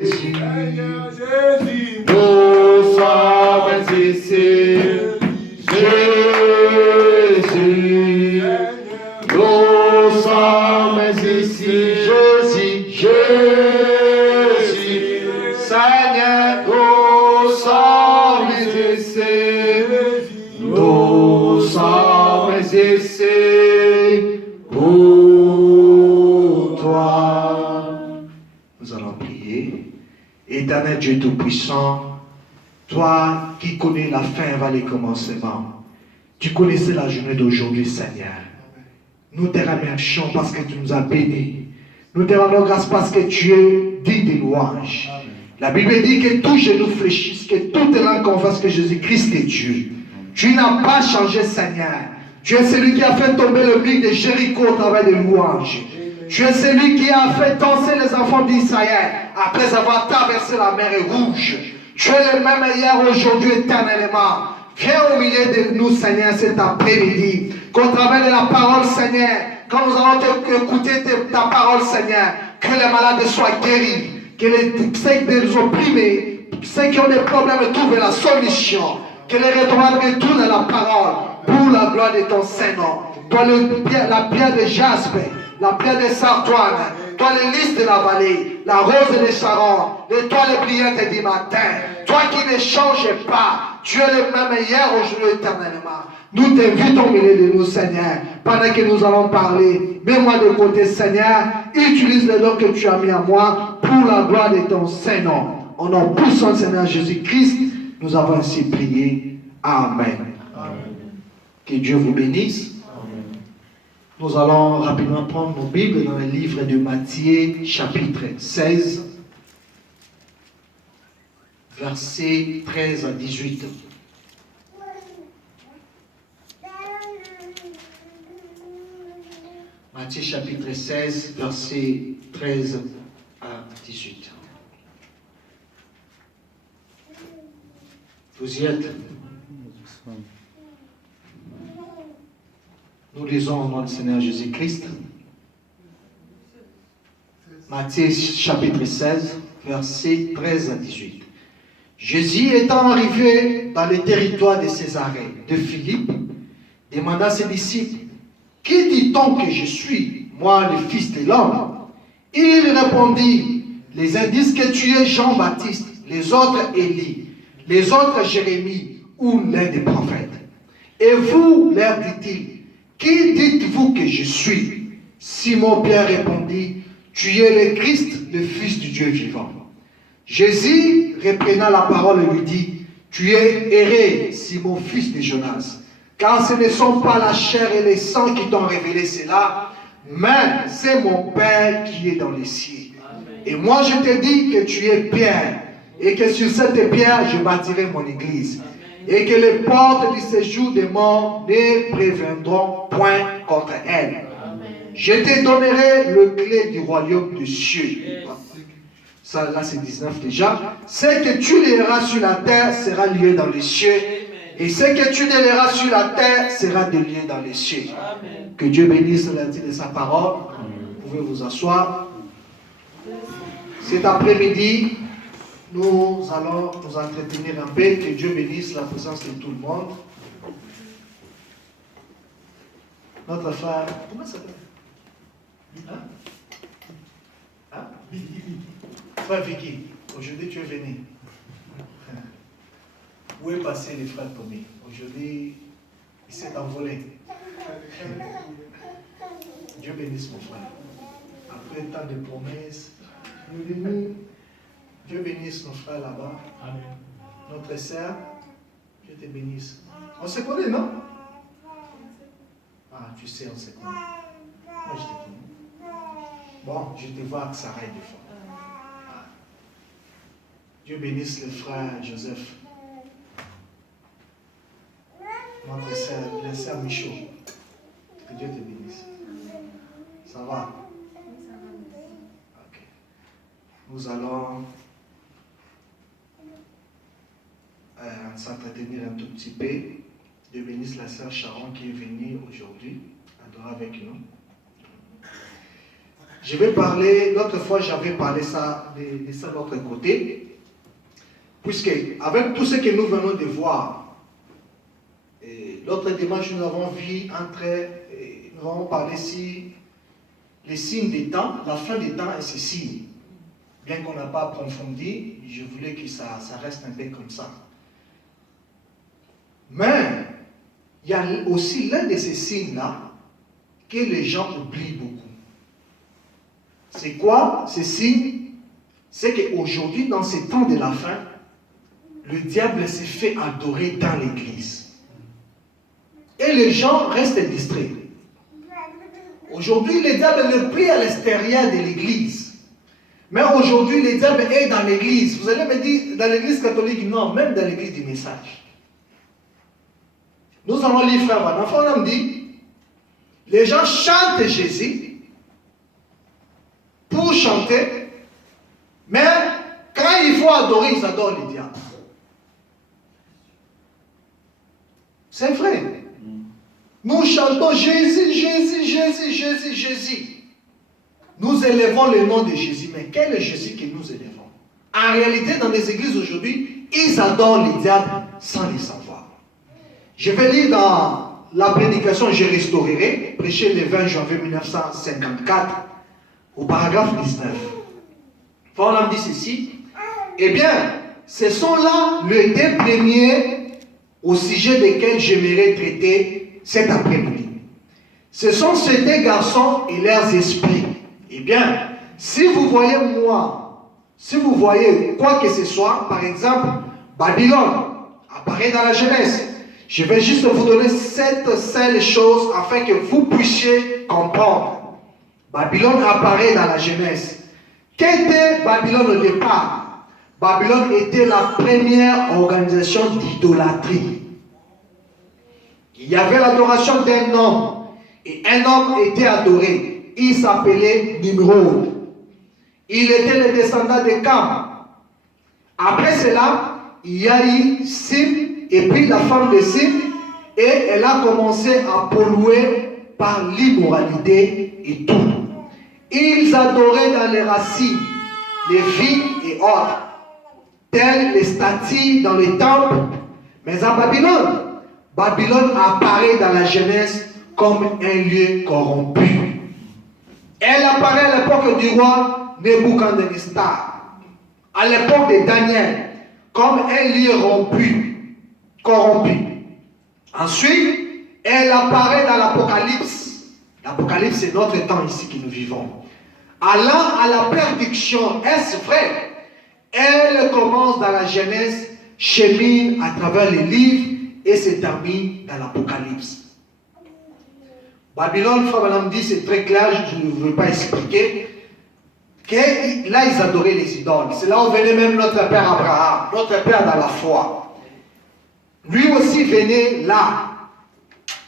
Seigneur Jésus, nous sommes ici. Jésus, nous sommes ici. Jésus, Jésus, Seigneur, nous sommes ici. Nous sommes ici pour toi. Nous allons prier. Éternel Dieu Tout-Puissant, toi qui connais la fin avant les commencements, tu connaissais la journée d'aujourd'hui, Seigneur. Nous te remercions parce que tu nous as bénis. Nous te rendons grâce parce que tu es digne de louange. La Bible dit que tout genou fléchisse, que toute langue confesse que Jésus-Christ est Dieu. Tu n'as pas changé, Seigneur. Tu es celui qui a fait tomber le mur de Jéricho au travers des louanges. Tu es celui qui a fait danser les enfants d'Israël après avoir traversé la mer Rouge. Tu es le même hier, aujourd'hui, éternellement. Viens au milieu de nous, Seigneur, cet après-midi. Qu'au travers de la parole, Seigneur, quand nous allons écouter ta parole, Seigneur, que les malades soient guéris, que ceux qui sont opprimés, ceux qui ont des problèmes trouvent la solution, que les retournent retournent la parole pour la gloire de ton Saint-Nom. Toi, la pierre de jaspe, la pierre de sartoine, toi les lys de la vallée, la rose de Sharon, l'étoile brillante du matin, toi qui ne changes pas, tu es le même hier, aujourd'hui, éternellement. Nous t'invitons au milieu de nous, Seigneur, pendant que nous allons parler. Mets-moi de côté, Seigneur, utilise le don que tu as mis à moi pour la gloire de ton Saint-Nom. Au nom puissant, Seigneur Jésus-Christ, nous avons ainsi prié. Amen. Amen. Que Dieu vous bénisse. Nous allons rapidement prendre nos Bibles dans le livre de Matthieu, chapitre 16, versets 13 à 18. Matthieu, chapitre 16, versets 13 à 18. Vous y êtes? Nous lisons au nom du Seigneur Jésus-Christ. Matthieu chapitre 16, versets 13 à 18. Jésus étant arrivé dans le territoire de Césarée de Philippe, demanda à ses disciples, « Qui dit-on que je suis, moi le Fils de l'homme » Il répondit, « Les uns disent que tu es Jean-Baptiste, les autres Élie, les autres Jérémie ou l'un des prophètes. Et vous, leur dit-il, qui dites-vous que je suis? Simon-Pierre répondit, tu es le Christ, le Fils du Dieu vivant. Jésus, reprenant la parole, lui dit, tu es erré, Simon, fils de Jonas, car ce ne sont pas la chair et le sang qui t'ont révélé cela, mais c'est mon Père qui est dans les cieux. Et moi je te dis que tu es Pierre, et que sur cette pierre je bâtirai mon église. Et que les portes du séjour des morts ne préviendront point contre elle. Je te donnerai le clé du royaume des cieux. Ça, là, c'est 19 déjà. Ce que tu liras sur la terre sera lié dans les cieux. Et ce que tu délieras sur la terre sera délié dans les cieux. Que Dieu bénisse la lecture de sa parole. Vous pouvez vous asseoir. Cet après-midi, nous allons nous entretenir un peu. Que Dieu bénisse la présence de tout le monde. Notre frère, comment ça s'appelle? Hein? Frère Vicky, aujourd'hui tu es venu. Où est passé le frère Tommy? Aujourd'hui, il s'est envolé. Dieu bénisse mon frère. Après tant de promesses, Dieu bénisse nos frères là-bas. Amen. Notre sœur, Dieu te bénisse. On se connaît, non? Ah, tu sais, on se connaît. Moi, je te connais. Bon, je te vois que ça arrête de fois. Ah. Dieu bénisse le frère Joseph. Notre sœur, la sœur Michaud. Que Dieu te bénisse. Ça va? Ok. Nous allons s'entretenir un tout petit peu. Dieu bénisse la sœur Sharon qui est venue aujourd'hui adorer avec nous. Je vais parler, l'autre fois j'avais parlé ça, de ça de l'autre côté, puisque avec tout ce que nous venons de voir, l'autre dimanche nous avons vu nous avons parlé sur les signes des temps, la fin des temps et ses signes. Bien qu'on n'a pas approfondi, je voulais que ça reste un peu comme ça. Mais, il y a aussi l'un de ces signes-là que les gens oublient beaucoup. C'est quoi ces signes? C'est qu'aujourd'hui, dans ces temps de la fin, le diable s'est fait adorer dans l'église. Et les gens restent distraits. Aujourd'hui, le diable ne prie à l'extérieur de l'église. Mais aujourd'hui, le diable est dans l'église. Vous allez me dire, dans l'église catholique, non, même dans l'église du message. Nous allons lire frère Van. On me dit, les gens chantent Jésus pour chanter, mais quand il faut adorer, ils adorent le diable. C'est vrai. Nous chantons Jésus, Jésus, Jésus, Jésus, Jésus. Nous élevons le nom de Jésus, mais quel est Jésus que nous élevons? En réalité, dans les églises aujourd'hui, ils adorent le diable sans le savoir. Je vais lire dans la prédication Je restaurerai, prêchée le 20 janvier 1954, au paragraphe 19. On a dit ceci. Eh bien, ce sont là les deux premiers au sujet desquels j'aimerais traiter cet après-midi. Ce sont ces deux garçons et leurs esprits. Eh bien, si vous voyez si vous voyez quoi que ce soit, par exemple, Babylone apparaît dans la Genèse. Je vais juste vous donner cette seule chose afin que vous puissiez comprendre. Babylone apparaît dans la Genèse. Qu'était Babylone au départ? Babylone était la première organisation d'idolâtrie. Il y avait l'adoration d'un homme. Et un homme était adoré. Il s'appelait Nimrod. Il était le descendant de Cam. Après cela, il y a eu Sim, et puis la femme de Sim, et elle a commencé à polluer par l'immoralité et tout. Ils adoraient dans les racines, les vignes et autres, telles les statues dans les temples. Mais à Babylone apparaît dans la Genèse comme un lieu corrompu. Elle apparaît à l'époque du roi Nebuchadnezzar, à l'époque de Daniel, comme un lieu corrompu. Ensuite, elle apparaît dans l'Apocalypse. L'Apocalypse, c'est notre temps ici que nous vivons. Allant à la perdition, est-ce vrai? Elle commence dans la Genèse, chemine à travers les livres et se termine dans l'Apocalypse. Babylone, Frère Madame dit, c'est très clair, je ne veux pas expliquer. Que là, ils adoraient les idoles. C'est là où venait même notre père Abraham, notre père dans la foi. Lui aussi venait là,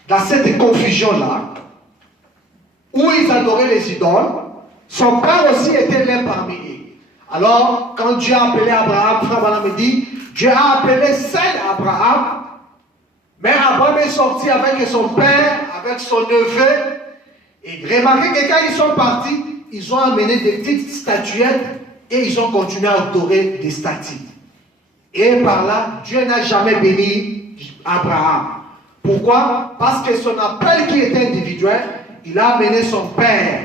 dans cette confusion-là, où ils adoraient les idoles. Son père aussi était l'un parmi eux. Alors, quand Dieu a appelé Abraham, Frère Madame dit, Dieu a appelé seul Abraham. Mais Abraham est sorti avec son père, avec son neveu. Et remarquez que quand ils sont partis, ils ont amené des petites statuettes et ils ont continué à adorer des statues. Et par là, Dieu n'a jamais béni Abraham. Pourquoi? Parce que son appel qui était individuel, il a amené son père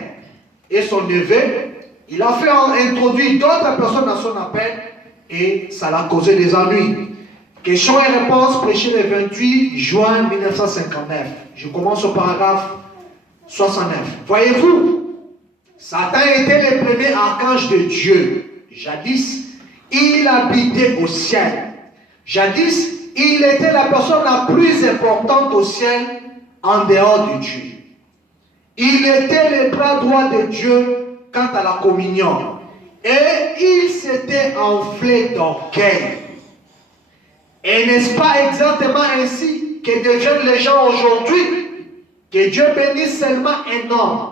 et son neveu. Il a fait introduire d'autres personnes dans son appel et ça l'a causé des ennuis. Question et réponse prêchée le 28 juin 1959. Je commence au paragraphe 69. Voyez-vous, Satan était le premier archange de Dieu. Jadis, il habitait au ciel. Jadis, il était la personne la plus importante au ciel en dehors de Dieu. Il était le bras droit de Dieu quant à la communion. Et il s'était enflé d'orgueil. Et n'est-ce pas exactement ainsi que deviennent les gens aujourd'hui? Que Dieu bénisse seulement un homme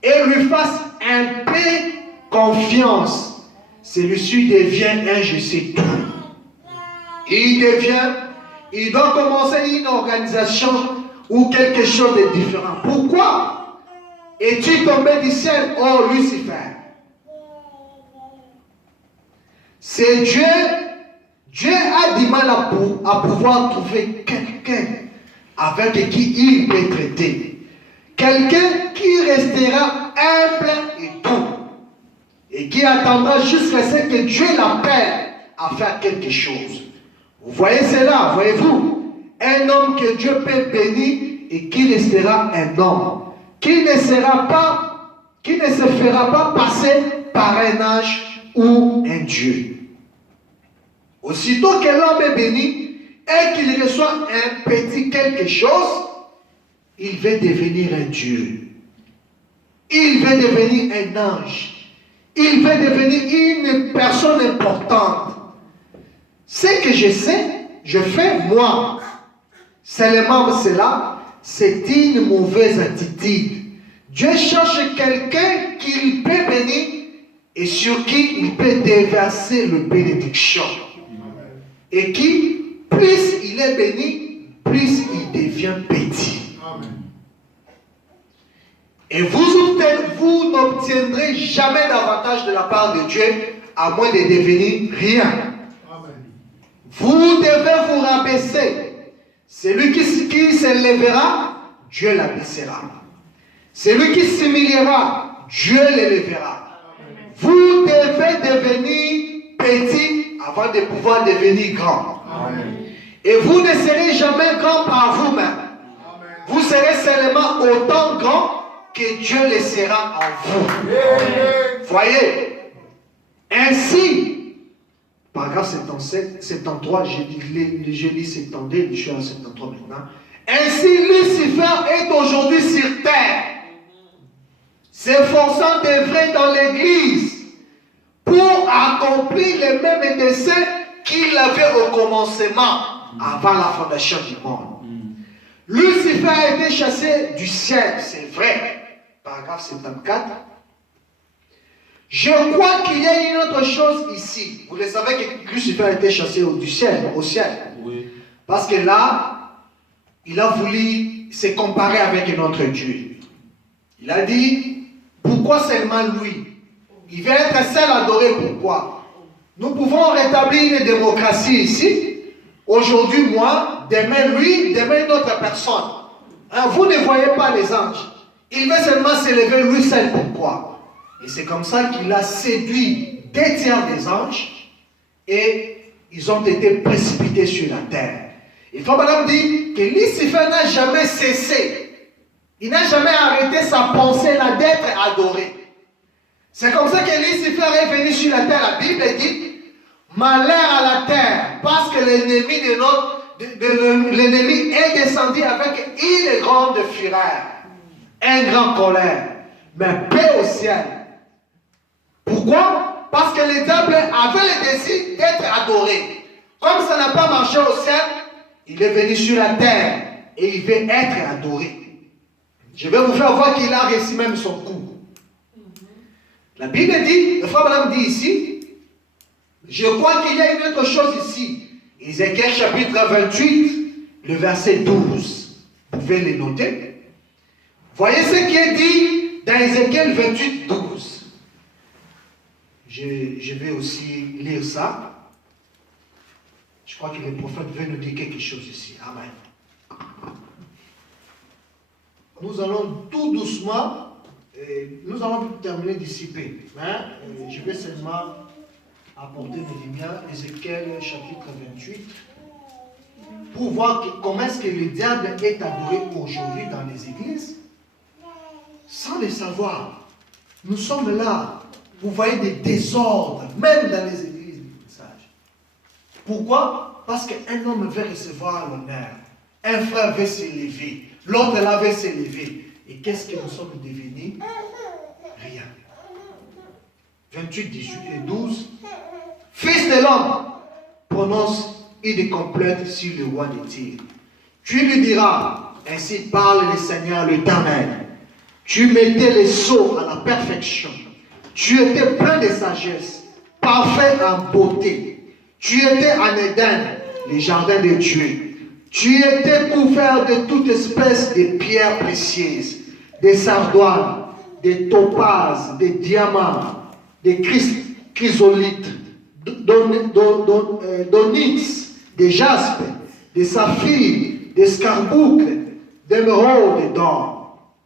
et lui fasse un peu confiance. Celui-ci devient un je sais tout. Il doit commencer une organisation ou quelque chose de différent. Pourquoi? Es-tu tombé du ciel, oh Lucifer? C'est Dieu. Dieu a du mal à pouvoir trouver quelqu'un avec qui il peut traiter. Quelqu'un qui restera humble et doux. Et qui attendra jusqu'à ce que Dieu l'appelle à faire quelque chose. Vous voyez cela, voyez-vous? Un homme que Dieu peut bénir et qui restera un homme. Qui ne se fera pas passer par un âge ou un Dieu. Aussitôt que l'homme est béni et qu'il reçoit un petit quelque chose, il va devenir un Dieu. Il va devenir un ange. Il va devenir une personne importante. Ce que je sais, je fais moi. Seulement cela, c'est une mauvaise attitude. Dieu cherche quelqu'un qu'il peut bénir et sur qui il peut déverser le bénédiction. Et qui, plus il est béni, plus il devient petit. Amen. Et vous n'obtiendrez jamais davantage de la part de Dieu à moins de devenir rien. Amen. Vous devez vous rabaisser. Celui qui s'élèvera, Dieu l'abaissera. Celui qui s'humiliera, Dieu l'élèvera. Vous devez devenir petit avant de pouvoir devenir grand. Amen. Et vous ne serez jamais grand par vous-même. Vous serez seulement autant grand que Dieu le sera en vous. Amen. Voyez. Ainsi, paragraphe 77, 73, je lis 72, je suis à 73 maintenant. Ainsi, Lucifer est aujourd'hui sur terre, s'efforçant d'œuvrer dans l'église pour accomplir les mêmes desseins qu'il avait au commencement, avant la fondation du monde. Lucifer a été chassé du ciel, c'est vrai. Paragraphe 74. Je crois qu'il y a une autre chose ici. Vous le savez que Lucifer a été chassé du ciel, au ciel. Oui. Parce que là, il a voulu se comparer avec notre Dieu. Il a dit, pourquoi seulement lui? Il veut être seul adoré, pourquoi? Nous pouvons rétablir une démocratie ici. Aujourd'hui, moi, demain lui, demain une autre personne. Hein, vous ne voyez pas les anges. Il veut seulement s'élever lui seul, pourquoi? Et c'est comme ça qu'il a séduit 2/3 des anges et ils ont été précipités sur la terre. Et Frère Branham dit que Lucifer n'a jamais cessé. Il n'a jamais arrêté sa pensée là d'être adoré. C'est comme ça que Lucifer est venu sur la terre. La Bible dit, malheur à la terre, parce que l'ennemi l'ennemi est descendu avec une grande fureur, un grand colère, mais paix au ciel. Pourquoi? Parce que le diable avait le désir d'être adoré. Comme ça n'a pas marché au ciel, il est venu sur la terre et il veut être adoré. Je vais vous faire voir qu'il a réussi même son coup. La Bible dit, le frère Branham dit ici, je crois qu'il y a une autre chose ici. Ézéchiel chapitre 28, le verset 12. Vous pouvez les noter. Voyez ce qui est dit dans Ézéchiel 28, 12. Je vais aussi lire ça. Je crois que le prophète veut nous dire quelque chose ici. Amen. Nous allons tout doucement, nous allons terminer d'ici peu. Je vais seulement apporter des lumières, Ézéchiel chapitre 28, pour voir comment est-ce que le diable est adoré aujourd'hui dans les églises, sans le savoir. Nous sommes là, vous voyez des désordres, même dans les églises du message. Pourquoi? Parce qu'un homme veut recevoir l'honneur, un frère veut s'élever, l'autre là veut s'élever. Et qu'est-ce que nous sommes devenus? Rien. 28, 18 et 12. Fils de l'homme, prononce une complète sur le roi de Tyr. Tu lui diras, ainsi parle le Seigneur l'Éternel. Tu mettais les sceaux à la perfection. Tu étais plein de sagesse, parfait en beauté. Tu étais en Éden, les jardins de Dieu. Tu étais couvert de toute espèce de pierres précieuses, des sardoines, des topazes, des diamants, des chrysolites, d'onyx, des jaspes, des saphirs, des scarboucles, d'émeraudes et d'or.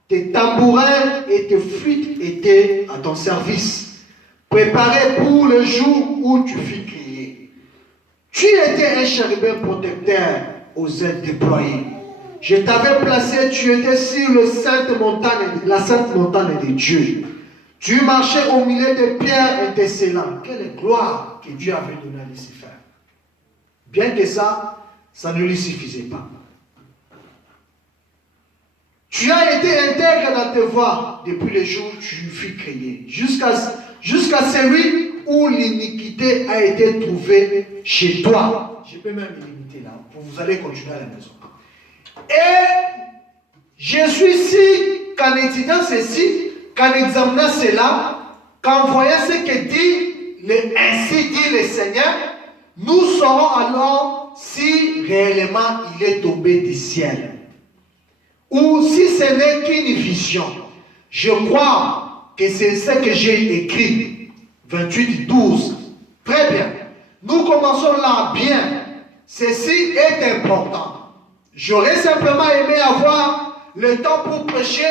Tes tambourins et tes flûtes étaient à ton service, préparés pour le jour où tu fus crié. Tu étais un chérubin protecteur aux ailes déployées. Je t'avais placé, tu étais sur la sainte montagne de Dieu. Tu marchais au milieu des pierres étincelantes. Quelle gloire que Dieu avait donnée à Lucifer. Bien que ça ne lui suffisait pas. Tu as été intègre dans tes voies depuis le jour où tu fus créé, jusqu'à celui où l'iniquité a été trouvée chez toi. Je peux même limiter là, pour vous allez continuer à la maison. Et je suis ici, qu'en étudiant ceci, qu'en examinant cela, qu'en voyant ce que dit, ainsi dit le Seigneur, nous saurons alors si réellement il est tombé du ciel. Ou si ce n'est qu'une vision. Je crois que c'est ce que j'ai écrit. 28, 12. Très bien. Nous commençons là bien. Ceci est important. J'aurais simplement aimé avoir le temps pour prêcher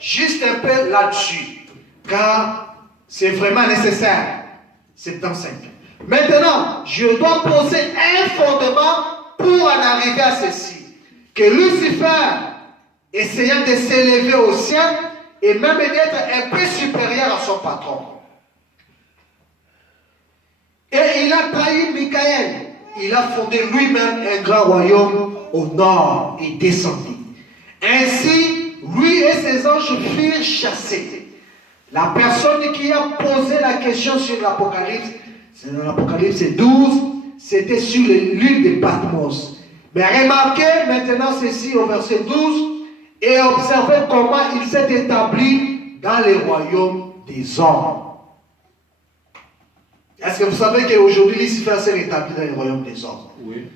juste un peu là-dessus. Car c'est vraiment nécessaire. 75. Maintenant, je dois poser un fondement pour en arriver à ceci. Que Lucifer, essayant de s'élever au ciel et même d'être un peu supérieur à son patron. Et il a trahi Michael. Il a fondé lui-même un grand royaume au nord et descendu. Ainsi, lui et ses anges furent chassés. La personne qui a posé la question sur l'Apocalypse, c'est dans l'Apocalypse 12, c'était sur l'île de Patmos. Mais remarquez maintenant ceci au verset 12, et observez comment il s'est établi dans les royaumes des hommes. Est-ce que vous savez qu'aujourd'hui, Lucifer s'est établi dans les royaumes des hommes? Oui.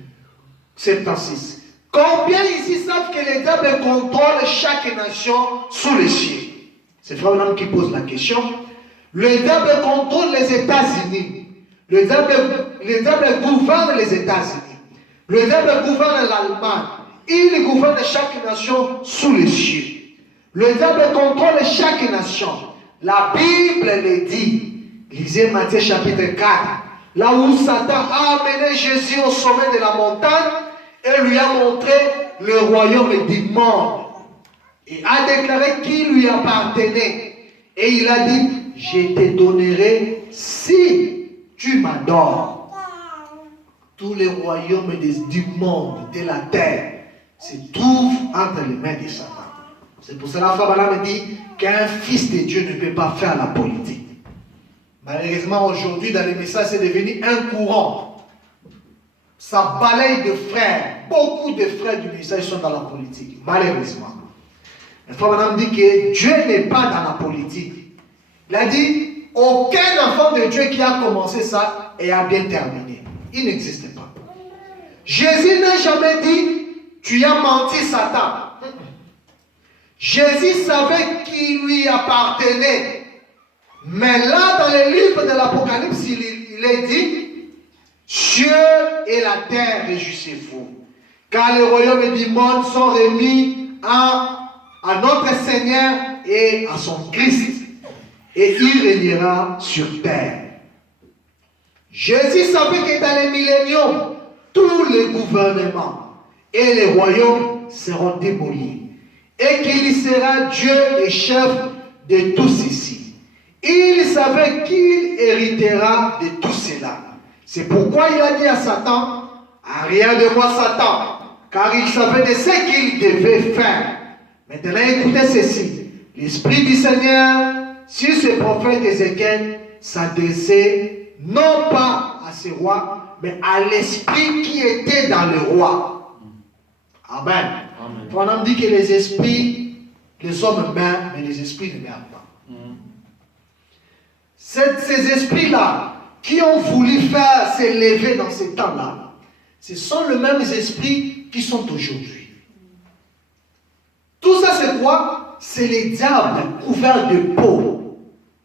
76. Combien ici savent que le diable contrôle chaque nation sous les cieux? C'est Frère Branham qui pose la question. Le diable contrôle les États-Unis. Le diable gouverne les États-Unis. Le diable gouverne l'Allemagne. Il gouverne chaque nation sous les cieux. Le diable contrôle chaque nation. La Bible le dit. Lisez Matthieu chapitre 4. Là où Satan a amené Jésus au sommet de la montagne et lui a montré le royaume du monde. Et a déclaré qu'il lui appartenait. Et il a dit, je te donnerai si tu m'adores. Tous les royaumes du monde, de la terre, se trouvent entre les mains de Satan. C'est pour cela que Frère Branham dit qu'un fils de Dieu ne peut pas faire la politique. Malheureusement, aujourd'hui, dans les messages, c'est devenu un courant. Ça balaye de frères. Beaucoup de frères du message sont dans la politique, malheureusement. Le Frère Branham dit que Dieu n'est pas dans la politique. Il a dit, aucun enfant de Dieu qui a commencé ça et a bien terminé. Il n'existe pas. Jésus n'a jamais dit, tu as menti, Satan. Jésus savait qui lui appartenait. Mais là, dans le livre de l'Apocalypse, il est dit, cieux et la terre, réjouissez-vous. Car les royaumes du monde sont remis à notre Seigneur et à son Christ. Et il régnera sur terre. Jésus savait que dans les milléniums, tous les gouvernements et les royaumes seront démolis. Et qu'il sera Dieu et chef de tous ici. Il savait qu'il héritera de tout cela. C'est pourquoi il a dit à Satan, à rien de moi Satan, car il savait de ce qu'il devait faire. Maintenant écoutez ceci, l'Esprit du Seigneur, sur ce prophète Ézéchiel, s'adressait non pas à ce roi, mais à l'esprit qui était dans le roi. Amen. On a dit que les esprits, les hommes meurent, mais les esprits ne meurent pas. Ces esprits-là, qui ont voulu faire s'élever dans ces temps-là, ce sont les mêmes esprits qui sont aujourd'hui. Tout ça, c'est quoi? c'est les diables couverts de peau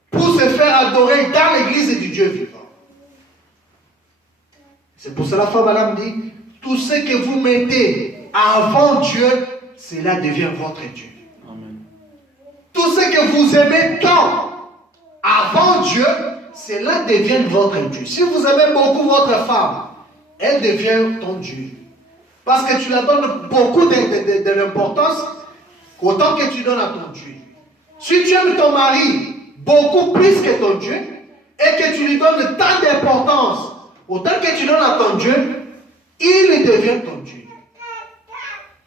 pour se faire adorer dans l'église du Dieu vivant. C'est pour cela que Balaam dit, tout ce que vous mettez avant Dieu, cela devient votre Dieu. Amen. Tout ce que vous aimez tant avant Dieu, cela devient votre Dieu. Si vous aimez beaucoup votre femme, elle devient ton Dieu. Parce que tu la donnes beaucoup de l'importance autant que tu donnes à ton Dieu. Si tu aimes ton mari beaucoup plus que ton Dieu et que tu lui donnes tant d'importance autant que tu donnes à ton Dieu, il devient ton Dieu.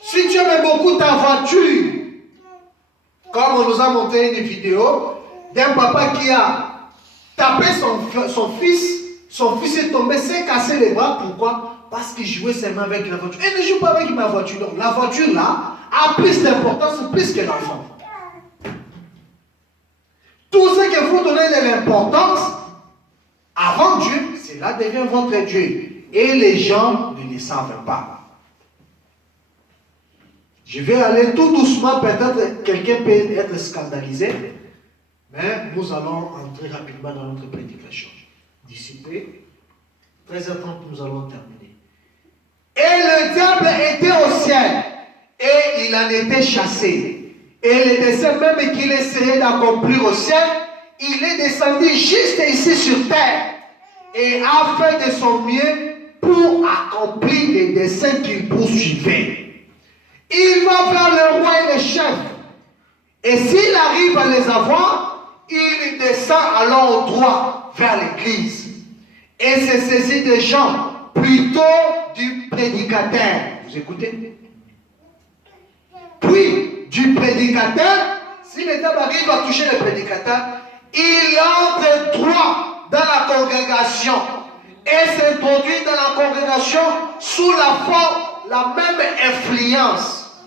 Si tu aimes beaucoup ta voiture, comme on nous a montré une vidéo d'un papa qui a tapé son fils est tombé, s'est cassé les bras. Pourquoi? Parce qu'il jouait seulement avec la voiture. Et ne joue pas avec ma voiture. Donc la voiture là a plus d'importance, plus que l'enfant. Tout ce que vous donnez de l'importance avant Dieu, cela devient votre Dieu. Et les gens ne le savent pas. Je vais aller tout doucement, peut-être quelqu'un peut être scandalisé, mais nous allons entrer rapidement dans notre prédication. D'ici peu, 13h30, nous allons terminer. Et le diable était au ciel, et il en était chassé. Et le dessein même qu'il essayait d'accomplir au ciel, il est descendu juste ici sur terre, et a fait de son mieux pour accomplir les desseins qu'il poursuivait. Il va vers le roi et le chef. Et s'il arrive à les avoir, il descend alors au droit vers l'église. Et se saisit des gens, plutôt du prédicateur. Vous écoutez? Puis, du prédicateur, si le diable arrive à toucher le prédicateur, il entre droit dans la congrégation et s'introduit dans la congrégation sous la forme, la même influence,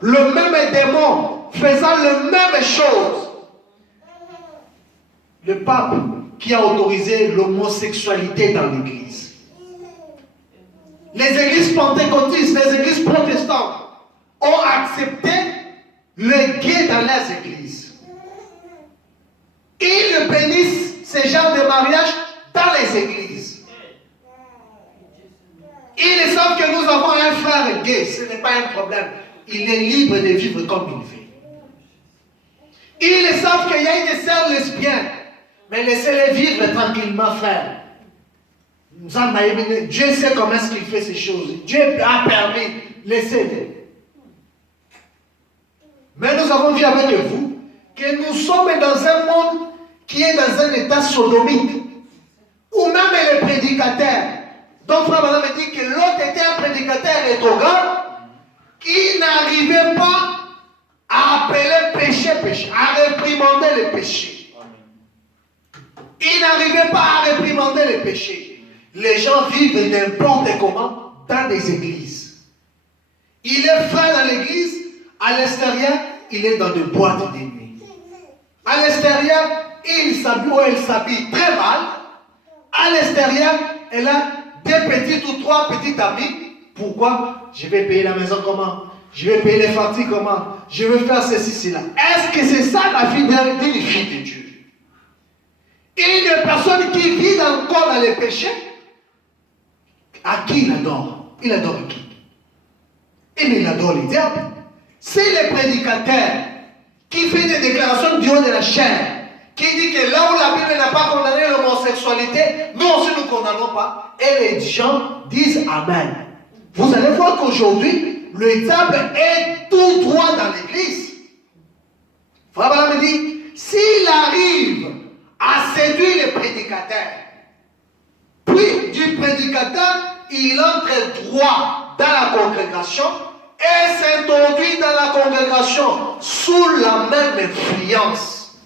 le même démon, faisant la même chose. Le pape qui a autorisé l'homosexualité dans l'église. Les églises pentecôtistes, les églises protestantes ont accepté le gay dans leurs églises. Ils bénissent ce genre de mariage dans les églises. Ils savent que nous avons un frère gay, ce n'est pas un problème. Il est libre de vivre comme il veut. Ils savent qu'il y a une sœur lesbienne, mais laissez-les vivre tranquillement, frère. Dieu sait comment est-ce qu'il fait ces choses. Dieu a permis, laissez-les. Mais nous avons vu avec vous que nous sommes dans un monde qui est dans un état sodomite, où même les prédicateurs, donc frère Balaam me dit que l'autre était un prédicateur rétrograde qui n'arrivait pas à appeler péché, à réprimander les péchés. Il n'arrivait pas à réprimander les péchés. Les gens vivent n'importe comment dans des églises. Il est frère dans l'église, à l'extérieur, il est dans des boîtes de nuit. À l'extérieur, il s'habille ou elle s'habille très mal. À l'extérieur, elle a deux petites ou trois petites amies. Pourquoi? Je vais payer la maison comment? Je vais payer les factures comment? Je vais faire ceci, cela. Est-ce que c'est ça la vie d'une fille de Dieu? Une personne qui vit encore dans les péchés, à qui il adore? Il adore qui? Il adore les diables. C'est le prédicateur qui fait des déclarations du haut de la chair, qui dit que là où la Bible n'a pas condamné l'homosexualité, nous aussi ne condamnons pas. Et les gens disent Amen. Vous allez voir qu'aujourd'hui, le diable est tout droit dans l'église. Frère Balaam me dit, s'il arrive à séduire le prédicateur, puis du prédicateur, il entre droit dans la congrégation et s'introduit dans la congrégation sous la même influence.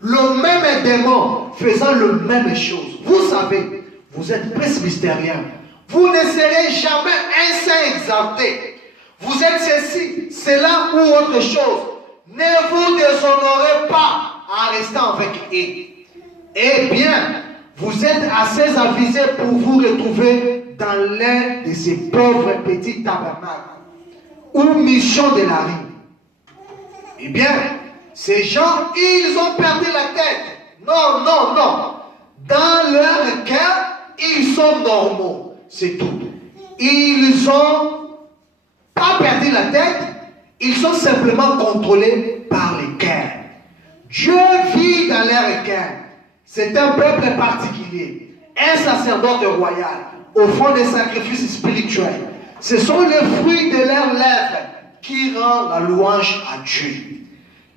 Le même démon faisant la même chose. Vous savez, vous êtes presbytérien. Vous ne serez jamais un saint exempté. Vous êtes ceci, cela ou autre chose. Ne vous déshonorez pas en restant avec eux. Eh bien, vous êtes assez avisé pour vous retrouver dans l'un de ces pauvres petits tabernacles ou missions de la rue. Eh bien, ces gens, ils ont perdu la tête. Non, non, non. Dans leur cœur, ils sont normaux. C'est tout. Ils n'ont pas perdu la tête. Ils sont simplement contrôlés par les cœurs. Dieu vit dans leur cœur. C'est un peuple particulier. Un sacerdoce royal. Au fond des sacrifices spirituels. Ce sont les fruits de leurs lèvres qui rendent la louange à Dieu.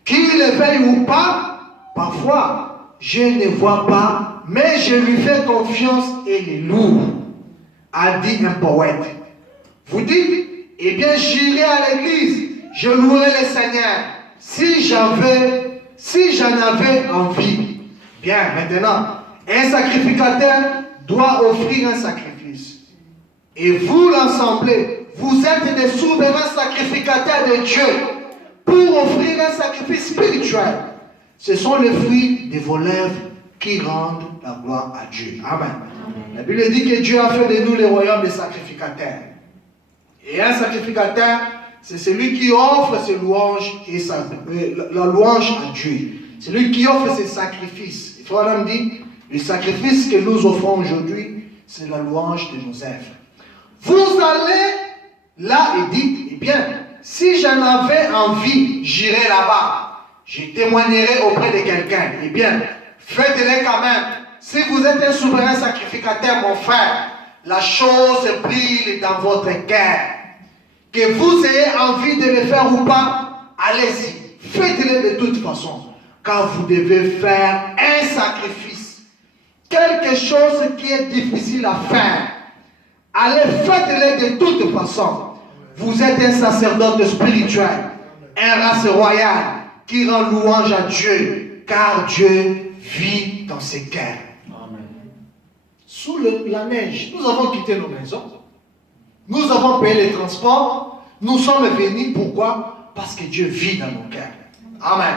Qu'il le veuille ou pas, parfois, je ne vois pas, mais je lui fais confiance et les loue, a dit un poète. Vous dites, eh bien, j'irai à l'église, je louerai le Seigneur, si j'en avais envie. Bien, maintenant, un sacrificateur doit offrir un sacrifice. Et vous, l'Assemblée, vous êtes des souverains sacrificateurs de Dieu pour offrir un sacrifice spirituel. Ce sont les fruits de vos lèvres qui rendent la gloire à Dieu. Amen. La Bible dit que Dieu a fait de nous les royaumes des sacrificateurs. Et un sacrificateur, c'est celui qui offre ses louanges et la louange à Dieu. Celui qui offre ses sacrifices. Il faut même dire, le sacrifice que nous offrons aujourd'hui, c'est la louange de nos œuvres. Vous allez là et dites, eh bien, si j'en avais envie, j'irai là-bas. Je témoignerai auprès de quelqu'un. Eh bien, faites-le quand même. Si vous êtes un souverain sacrificateur, mon frère, la chose brille dans votre cœur. Que vous ayez envie de le faire ou pas, allez-y. Faites-le de toute façon. Car vous devez faire un sacrifice. Quelque chose qui est difficile à faire. Allez, faites-le de toute façon. Vous êtes un sacerdoce spirituel, un race royale qui rend louange à Dieu, car Dieu vit dans ses cœurs. Sous la neige, nous avons quitté nos maisons. Nous avons payé les transports. Nous sommes venus, pourquoi? Parce que Dieu vit dans nos cœurs. Amen.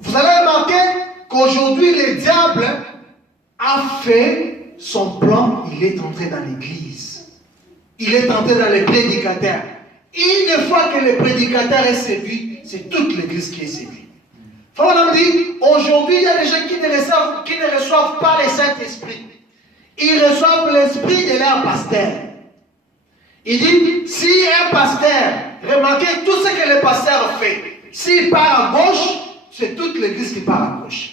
Vous allez remarquer qu'aujourd'hui, le diable a fait son plan. Il est entré dans l'église. Il est entré dans les prédicateurs. Une fois que le prédicateur est séduit, c'est toute l'église qui est séduite. Frère, on dit, aujourd'hui, il y a des gens qui ne reçoivent pas le Saint-Esprit. Ils reçoivent l'esprit de leur pasteur. Il dit, si un pasteur, remarquez tout ce que le pasteur fait. S'il part à gauche, c'est toute l'église qui part à gauche.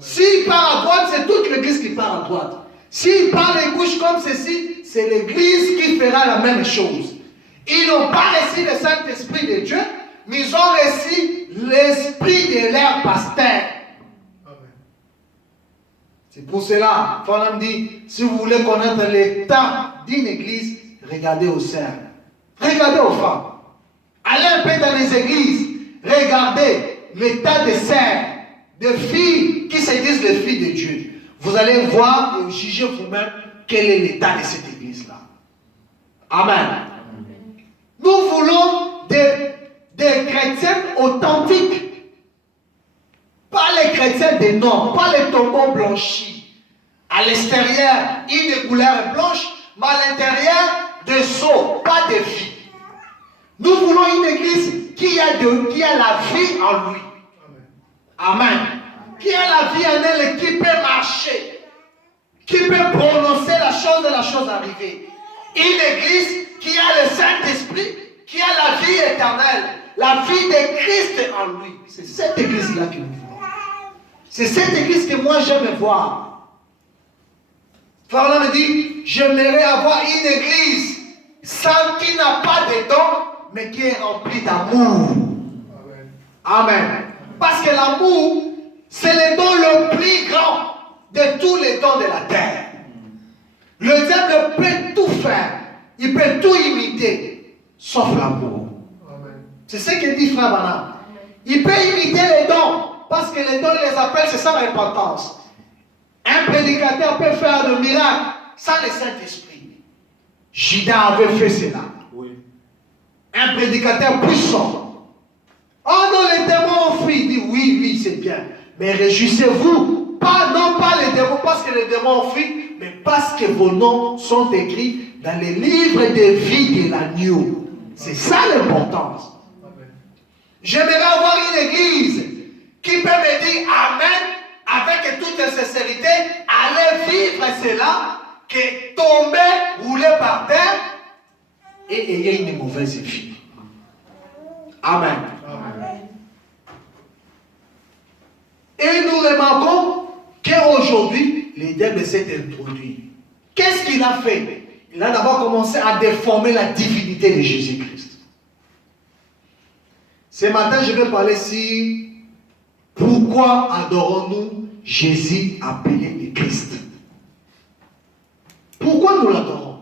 S'il part à droite, c'est toute l'église qui part à droite. S'il part à gauche comme ceci, c'est l'église qui fera la même chose. Ils n'ont pas reçu le Saint-Esprit de Dieu, mais ils ont reçu l'esprit de leur pasteur. C'est pour cela, Fondam dit, si vous voulez connaître l'état d'une église, regardez aux sœurs, regardez aux femmes. Allez un peu dans les églises, regardez l'état des sœurs, des filles qui se disent les filles de Dieu. Vous allez voir et juger vous-même quel est l'état de cette église-là. Amen. Nous voulons des chrétiens authentiques. Pas les chrétiens des noms, pas les tombeaux blanchis. À l'extérieur, une couleur blanche, mais à l'intérieur, des sceaux, pas de vie. Nous voulons une église qui a la vie en lui. Amen. Qui a la vie en elle, qui peut marcher, qui peut prononcer la chose arriver. Une église qui a le Saint-Esprit, qui a la vie éternelle, la vie de Christ en lui. C'est cette église-là que nous voulons. C'est cette église que moi j'aime voir. Frère me dit, j'aimerais avoir une église qui n'a pas de dons, mais qui est remplie d'amour. Amen. Parce que l'amour, c'est le don le plus grand de tous les dons de la terre. Le diable peut tout faire, il peut tout imiter, sauf l'amour. C'est ce que dit Frère Branham. Il peut imiter les dons, parce que les dons, il les appelle, c'est sans importance. Un prédicateur peut faire de miracles sans le Saint-Esprit. Judas avait fait cela. Oui. Un prédicateur puissant. Oh non, les démons ont fui. Il dit oui, c'est bien. Mais réjouissez-vous. Non pas les démons parce que les démons ont fui, mais parce que vos noms sont écrits dans les livres de vie de l'agneau. C'est ça l'importance. J'aimerais avoir une église qui peut me dire Amen avec toute sincérité, aller vivre cela, que tomber, rouler par terre et ayez une mauvaise vie. Amen. Amen. Et nous remarquons qu'aujourd'hui, le diable s'est introduit. Qu'est-ce qu'il a fait? Il a d'abord commencé à déformer la divinité de Jésus-Christ. Ce matin, je vais parler ici. Pourquoi adorons-nous Jésus appelé le Christ? Pourquoi nous l'adorons?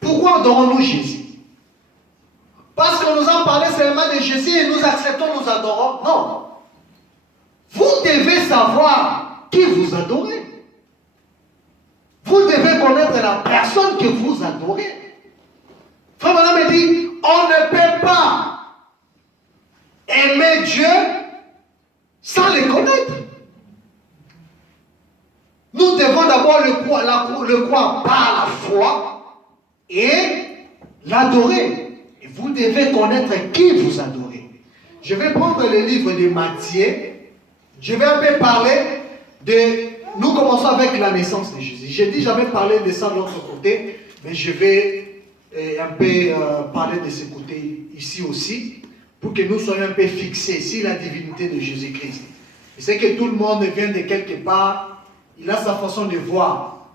Pourquoi adorons-nous Jésus? Parce qu'on nous a parlé seulement de Jésus et nous acceptons, nous adorons? Non. Vous devez savoir qui vous adorez. Vous devez connaître la personne que vous adorez. Frère Branham me dit, on ne peut pas aimer Dieu sans le connaître. Nous devons d'abord le croire par la foi et l'adorer. Et vous devez connaître qui vous adorez. Je vais prendre le livre de Matthieu. Je vais un peu parler de... Nous commençons avec la naissance de Jésus. J'ai dit, j'avais parlé de ça de l'autre côté, mais je vais un peu parler de ce côté ici aussi, pour que nous soyons un peu fixés sur la divinité de Jésus-Christ. Je sais que tout le monde vient de quelque part, il a sa façon de voir.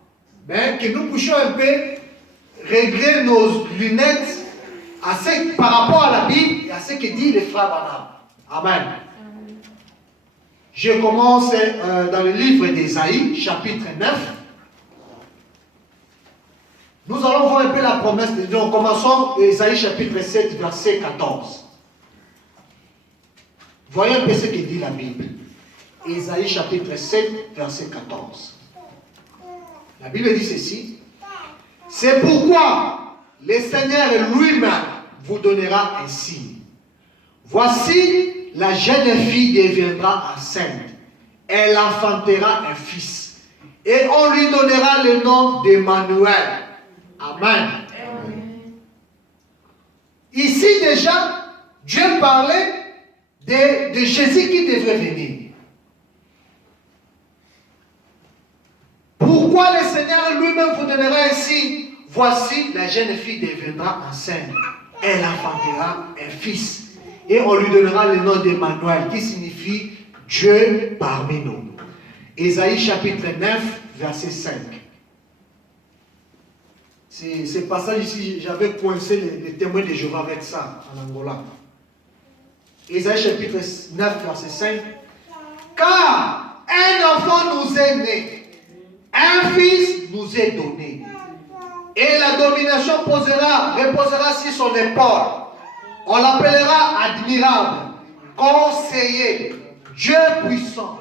Mais que nous puissions un peu régler nos lunettes par rapport à la Bible et à ce que dit le frère Branham. Amen. Je commence dans le livre d'Ésaïe, chapitre 9. Nous allons voir un peu la promesse de Dieu. Commençons Ésaïe, chapitre 7, verset 14. Voyez un peu ce que dit la Bible. Ésaïe, chapitre 7, verset 14. La Bible dit ceci. C'est pourquoi le Seigneur lui-même vous donnera un signe. Voici, la jeune fille deviendra enceinte. Elle enfantera un fils. Et on lui donnera le nom d'Emmanuel. Amen. Amen. Ici déjà, Dieu parlait de Jésus qui devrait venir. Pourquoi le Seigneur lui-même vous donnera un signe? Voici, la jeune fille deviendra enceinte. Elle enfantera un fils. Et on lui donnera le nom d'Emmanuel, qui signifie Dieu parmi nous. Ésaïe chapitre 9, verset 5. Ce passage ici, j'avais coincé les témoins de Jéhovah avec ça, en Angola. Ésaïe chapitre 9, verset 5. Car un enfant nous est né, un fils nous est donné, et la domination reposera sur son épaule. On l'appellera admirable, conseiller, Dieu puissant,